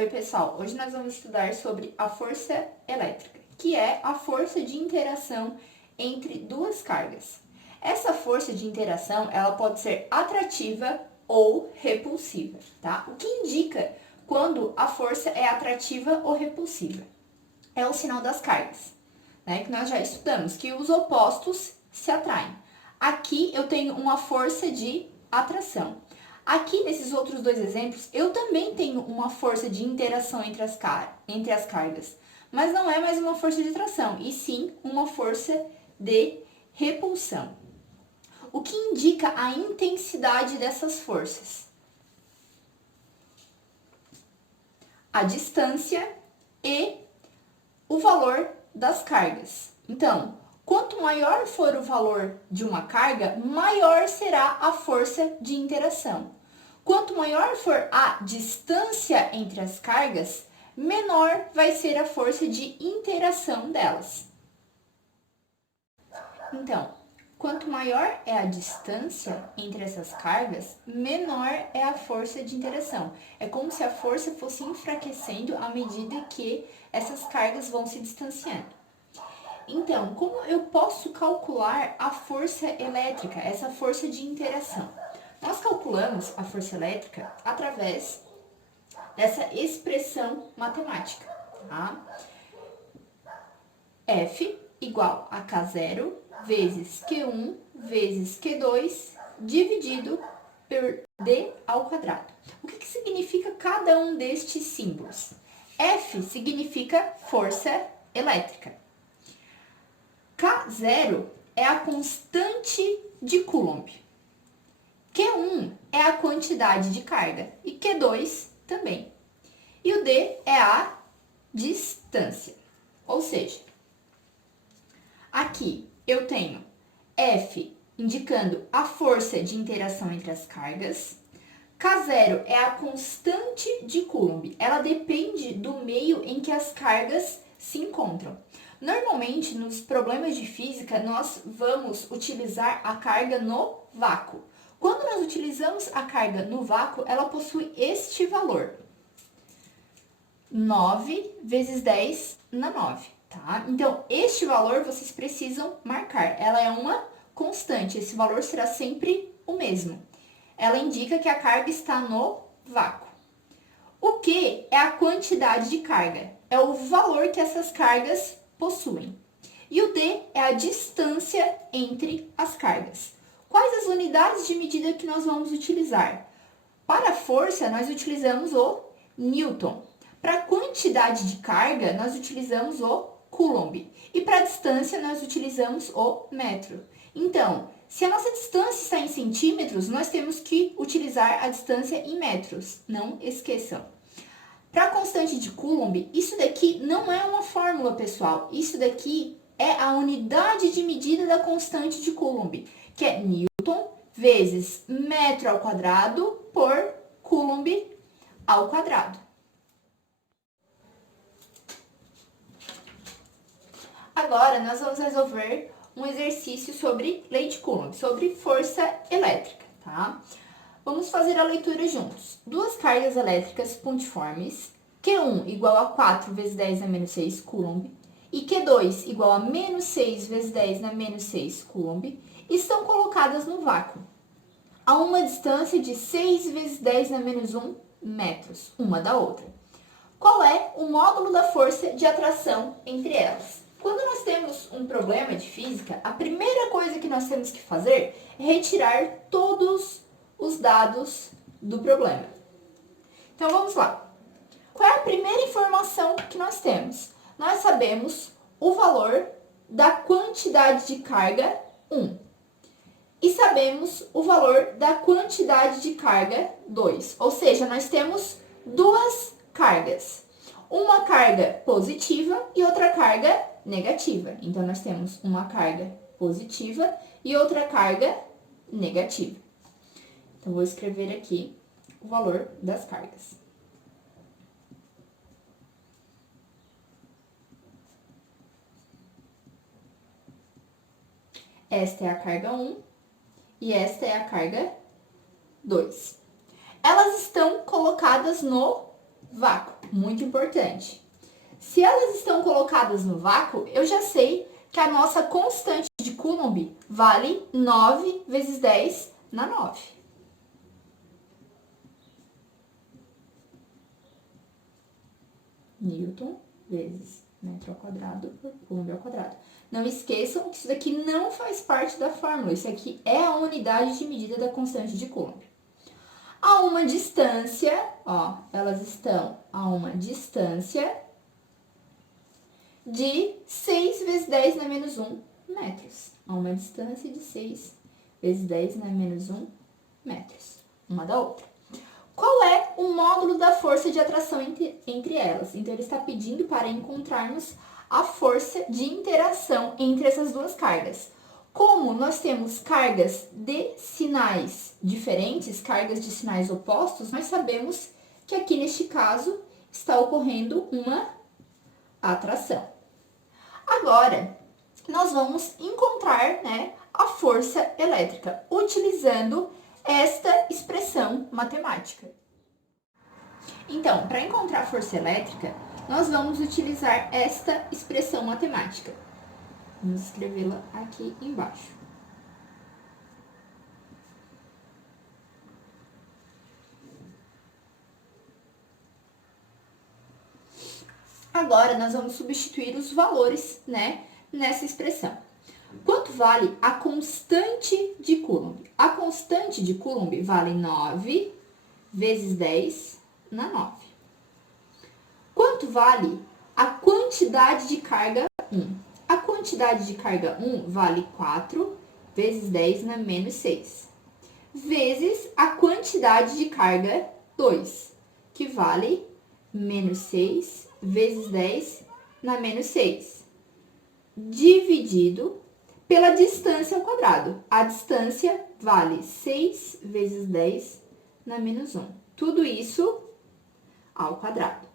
Oi, pessoal! Hoje nós vamos estudar sobre a força elétrica, que é a força de interação entre duas cargas. Essa força de interação, ela pode ser atrativa ou repulsiva, tá? O que indica quando a força é atrativa ou repulsiva? É o sinal das cargas, né? Que nós já estudamos, que os opostos se atraem. Aqui eu tenho uma força de atração. Aqui, nesses outros dois exemplos, eu também tenho uma força de interação entre as cargas, mas não é mais uma força de atração, e sim uma força de repulsão. O que indica a intensidade dessas forças? A distância e o valor das cargas. Então, quanto maior for o valor de uma carga, maior será a força de interação. Quanto maior for a distância entre as cargas, menor vai ser a força de interação delas. Então, quanto maior é a distância entre essas cargas, menor é a força de interação. É como se a força fosse enfraquecendo à medida que essas cargas vão se distanciando. Então, como eu posso calcular a força elétrica, essa força de interação? Nós calculamos a força elétrica através dessa expressão matemática, tá? F igual a K0 vezes Q1 vezes Q2 dividido por D ao quadrado. O que significa cada um destes símbolos? F significa força elétrica. K0 é a constante de Coulomb. Q1 é a quantidade de carga e Q2 também. E o D é a distância. Ou seja, aqui eu tenho F indicando a força de interação entre as cargas. K0 é a constante de Coulomb. Ela depende do meio em que as cargas se encontram. Normalmente, nos problemas de física, nós vamos utilizar a carga no vácuo. Quando nós utilizamos a carga no vácuo, ela possui este valor. 9 vezes 10 na 9, tá? Então, este valor vocês precisam marcar. Ela é uma constante, esse valor será sempre o mesmo. Ela indica que a carga está no vácuo. O Q é a quantidade de carga, é o valor que essas cargas possuem. E o D é a distância entre as cargas. Quais as unidades de medida que nós vamos utilizar? Para a força, nós utilizamos o Newton. Para a quantidade de carga, nós utilizamos o Coulomb. E para a distância, nós utilizamos o metro. Então, se a nossa distância está em centímetros, nós temos que utilizar a distância em metros. Não esqueçam. Para a constante de Coulomb, isso daqui não é uma fórmula, pessoal. Isso daqui é a unidade de medida da constante de Coulomb, que é Newton vezes metro ao quadrado por Coulomb ao quadrado. Agora, nós vamos resolver um exercício sobre lei de Coulomb, sobre força elétrica, tá? Vamos fazer a leitura juntos. Duas cargas elétricas pontiformes, Q1 igual a 4 vezes 10 na menos 6 Coulomb, e Q2 igual a menos 6 vezes 10 na menos 6 Coulomb, estão colocadas no vácuo, a uma distância de 6 vezes 10 na menos 1 metros, uma da outra. Qual é o módulo da força de atração entre elas? Quando nós temos um problema de física, a primeira coisa que nós temos que fazer é retirar todos os dados do problema. Então, vamos lá. Qual é a primeira informação que nós temos? Nós sabemos o valor da quantidade de carga 1. E sabemos o valor da quantidade de carga 2. Ou seja, nós temos duas cargas. Uma carga positiva e outra carga negativa. Então, nós temos uma carga positiva e outra carga negativa. Então, vou escrever aqui o valor das cargas. Esta é a carga 1 e esta é a carga 2. Elas estão colocadas no vácuo. muito importante. Se elas estão colocadas no vácuo, eu já sei que a nossa constante de Coulomb vale 9 vezes 10 na 9. Newton vezes metro ao quadrado por Coulomb ao quadrado. Não esqueçam que isso daqui não faz parte da fórmula. Isso aqui é a unidade de medida da constante de Coulomb. A uma distância, ó, elas estão a uma distância de 6 vezes 10 na menos 1 metros. A uma distância de 6 vezes 10 na menos 1 metros, uma da outra. Qual é o módulo da força de atração entre elas? Então, ele está pedindo para encontrarmos a força de interação entre essas duas cargas. Como nós temos cargas de sinais diferentes, cargas de sinais opostos, nós sabemos que aqui neste caso está ocorrendo uma atração. Agora, nós vamos encontrar, né, a força elétrica utilizando esta expressão matemática. Então, para encontrar a força elétrica, nós vamos utilizar esta expressão matemática. Vamos escrevê-la aqui embaixo. Agora, nós vamos substituir os valores, né, nessa expressão. Quanto vale a constante de Coulomb? A constante de Coulomb vale 9 vezes 10 na 9. Quanto vale a quantidade de carga 1? A quantidade de carga 1 vale 4 vezes 10 na menos 6, vezes a quantidade de carga 2, que vale menos 6 vezes 10 na menos 6, dividido pela distância ao quadrado. A distância vale 6 vezes 10 na menos 1. Tudo isso ao quadrado.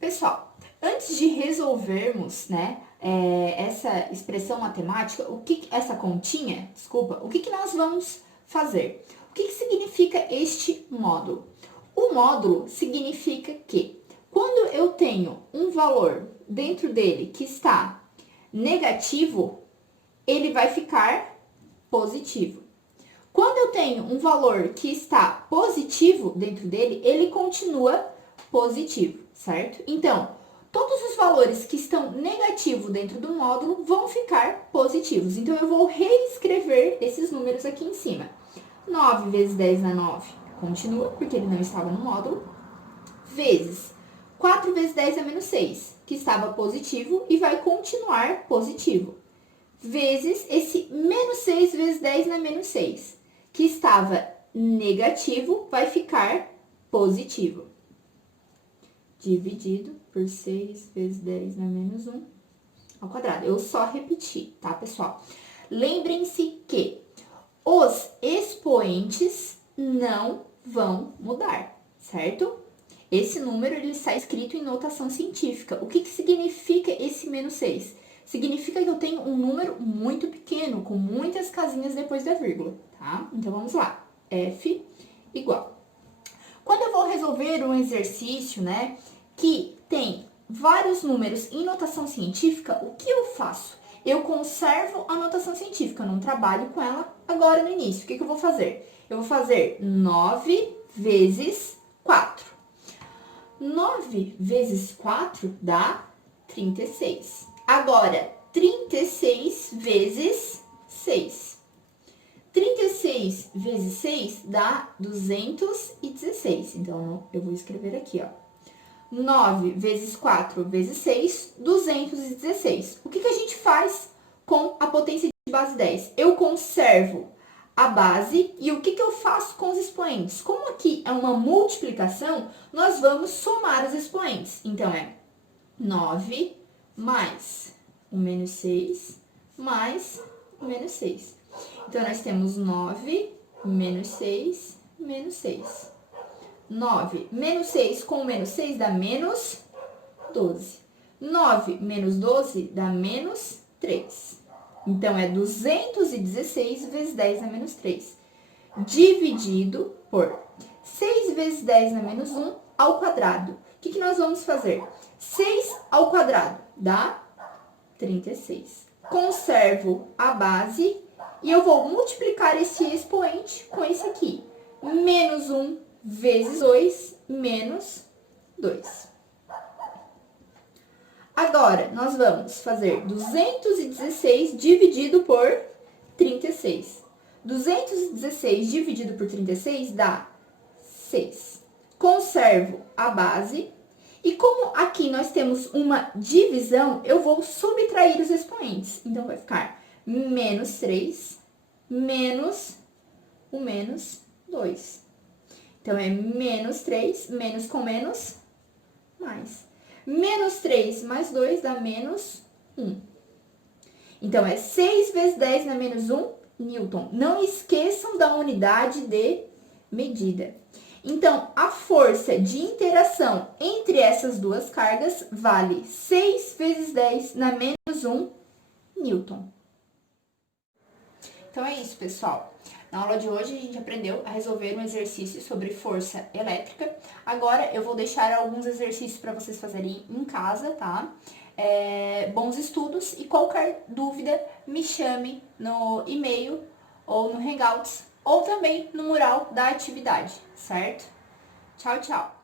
Pessoal, antes de resolvermos, né, essa expressão matemática, essa continha, desculpa, o que nós vamos fazer? O que significa este módulo? O módulo significa que quando eu tenho um valor dentro dele que está negativo, ele vai ficar positivo. Quando eu tenho um valor que está positivo dentro dele, ele continua positivo, certo? Então, todos os valores que estão negativos dentro do módulo vão ficar positivos. Então, eu vou reescrever esses números aqui em cima. 9 vezes 10 na 9 continua, porque ele não estava no módulo, vezes 4 vezes 10 a menos 6, que estava positivo e vai continuar positivo, vezes esse menos 6 vezes 10 na menos 6, que estava negativo, vai ficar positivo, dividido por 6 vezes 10 na menos 1 ao quadrado. Eu só repeti, tá, pessoal? Lembrem-se que os expoentes não vão mudar, certo? Esse número, ele está escrito em notação científica. O que significa esse menos 6? Significa que eu tenho um número muito pequeno, com muitas casinhas depois da vírgula, tá? Então, vamos lá. F igual. Quando eu vou resolver um exercício, né, que tem vários números em notação científica, o que eu faço? Eu conservo a notação científica, eu não trabalho com ela agora no início. O que eu vou fazer? Eu vou fazer 9 vezes 4. 9 vezes 4 dá 36. Agora, 36 vezes 6. 36 vezes 6 dá 216. Então, eu vou escrever aqui, ó. 9 vezes 4 vezes 6, 216. O que a gente faz com a potência de base 10? Eu conservo a base e o que eu faço com os expoentes? Como aqui é uma multiplicação, nós vamos somar os expoentes. Então, é 9 mais o menos 6 mais o menos 6. Então, nós temos 9 menos 6 menos 6. 9 menos 6 com menos 6 dá menos 12. 9 menos 12 dá menos 3. Então, é 216 vezes 10 a menos 3. Dividido por 6 vezes 10 na menos 1 ao quadrado. O que nós vamos fazer? 6 ao quadrado dá 36. Conservo a base e eu vou multiplicar esse expoente com esse aqui. Menos 1 vezes 2, menos 2. Agora, nós vamos fazer 216 dividido por 36. 216 dividido por 36 dá 6. Conservo a base. E como aqui nós temos uma divisão, eu vou subtrair os expoentes. Então, vai ficar menos 3, menos o menos 2. Então, é menos 3, menos com menos, mais. Menos 3 mais 2 dá menos 1. Então, é 6 vezes 10 na menos 1 Newton. Não esqueçam da unidade de medida. Então, a força de interação entre essas duas cargas vale 6 vezes 10 na menos 1 Newton. Então, é isso, pessoal. Na aula de hoje, a gente aprendeu a resolver um exercício sobre força elétrica. Agora, eu vou deixar alguns exercícios para vocês fazerem em casa, tá? Bons estudos e qualquer dúvida, me chame no e-mail ou no Hangouts ou também no mural da atividade, certo? Tchau, tchau!